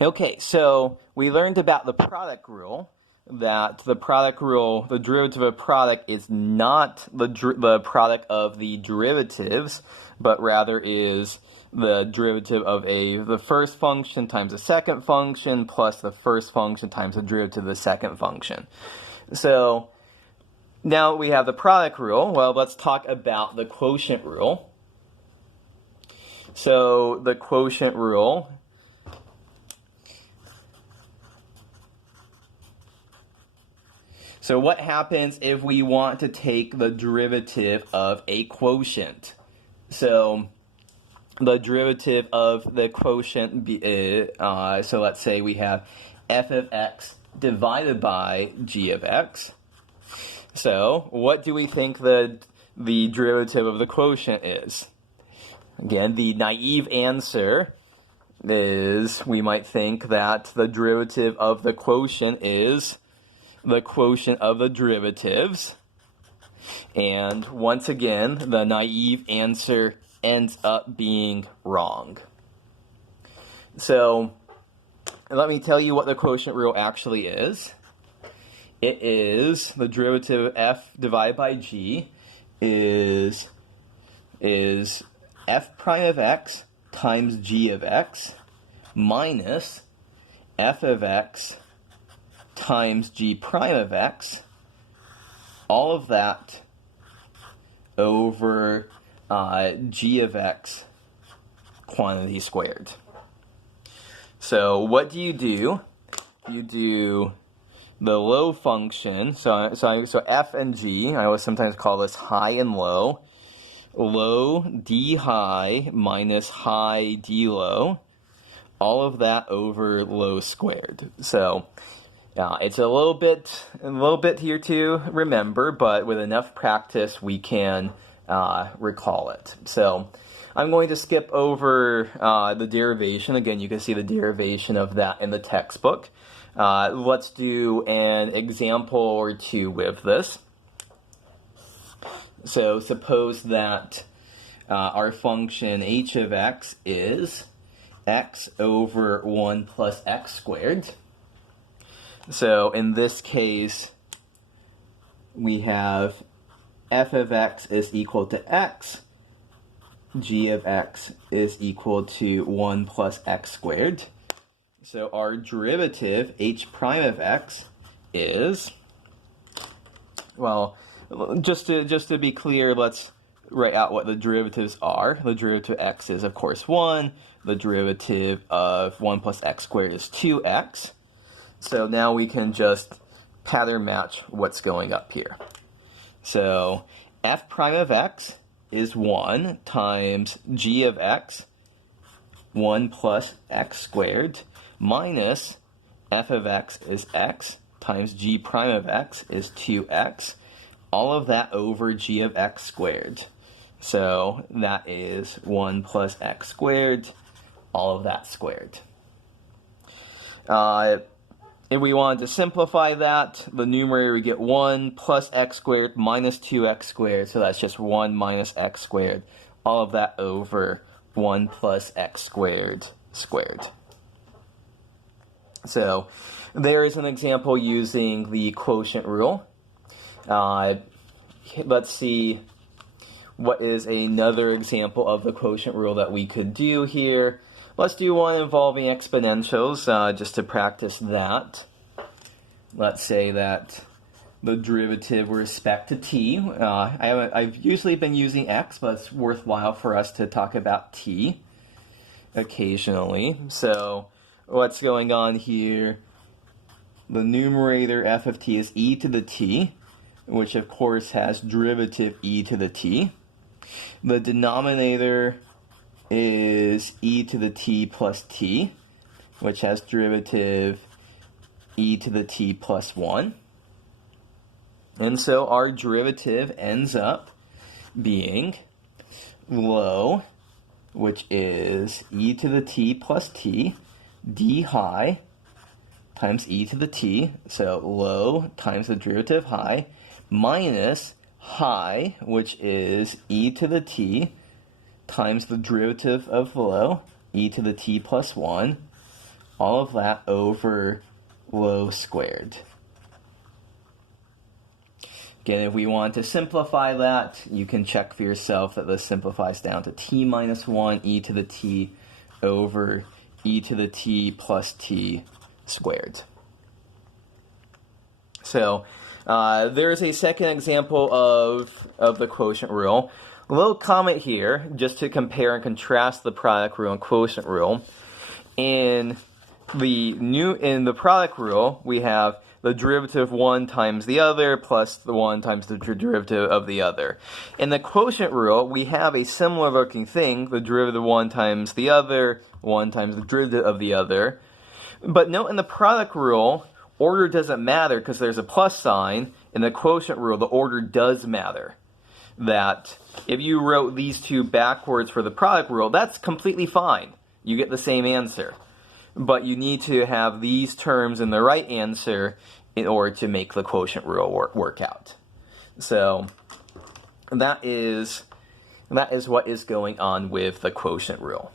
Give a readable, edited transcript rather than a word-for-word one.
Okay, so we learned about the product rule, that the product rule, the derivative of a product is not the product of the derivatives, but rather is the derivative of the first function times the second function plus the first function times the derivative of the second function. So now we have the product rule. Well, let's talk about the quotient rule. So the quotient rule, so what happens if we want to take the derivative of a quotient? So the derivative of the quotient, so let's say we have f of x divided by g of x. So what do we think the derivative of the quotient is? Again, the naive answer is, we might think that the derivative of the quotient is the quotient of the derivatives. And once again, the naive answer ends up being wrong. So let me tell you what the quotient rule actually is. It is the derivative of f divided by g is f prime of x times g of x minus f of x times g prime of x, all of that over g of x quantity squared. So what do? You do the low function, so f and g, I will sometimes call this high and low. Low d high minus high d low, all of that over low squared. So it's a little bit here to remember, but with enough practice we can recall it. So I'm going to skip over the derivation. Again, you can see the derivation of that in the textbook. Let's do an example or two with this. So suppose that our function h of x is x over 1 plus x squared. So in this case, we have f of x is equal to x, g of x is equal to 1 plus x squared. So our derivative, h prime of x, is, well, just to be clear, let's write out what the derivatives are. The derivative of x is, of course, 1. The derivative of 1 plus x squared is 2x. So now we can just pattern match what's going up here. So f prime of x is 1 times g of x, 1 plus x squared, minus f of x is x times g prime of x is 2x. All of that over g of x squared. So that is 1 plus x squared, all of that squared. If we wanted to simplify that, the numerator we get 1 plus x squared minus 2x squared, so that's just 1 minus x squared. All of that over 1 plus x squared squared. So there is an example using the quotient rule. Let's see what is another example of the quotient rule that we could do here. Let's do one involving exponentials, just to practice that. Let's say that the derivative with respect to t, I've usually been using x, but it's worthwhile for us to talk about t occasionally. So what's going on here? The numerator f of t is e to the t, which of course has derivative e to the t. The denominator is e to the t plus t, which has derivative e to the t plus 1. And so our derivative ends up being low, which is e to the t plus t, d high times e to the t, so low times the derivative high, minus high, which is e to the t times the derivative of low, e to the t plus 1, all of that over rho squared. Again, if we want to simplify that, you can check for yourself that this simplifies down to t minus 1 e to the t over e to the t plus t squared. So there's a second example of the quotient rule. A little comment here, just to compare and contrast the product rule and quotient rule. In the product rule, we have the derivative of one times the other plus the one times the derivative of the other. In the quotient rule, we have a similar looking thing, the derivative of one times the other, one times the derivative of the other. But note in the product rule, order doesn't matter because there's a plus sign. In the quotient rule, the order does matter. That if you wrote these two backwards for the product rule, that's completely fine. You get the same answer. But you need to have these terms in the right answer in order to make the quotient rule work out. So that is what is going on with the quotient rule.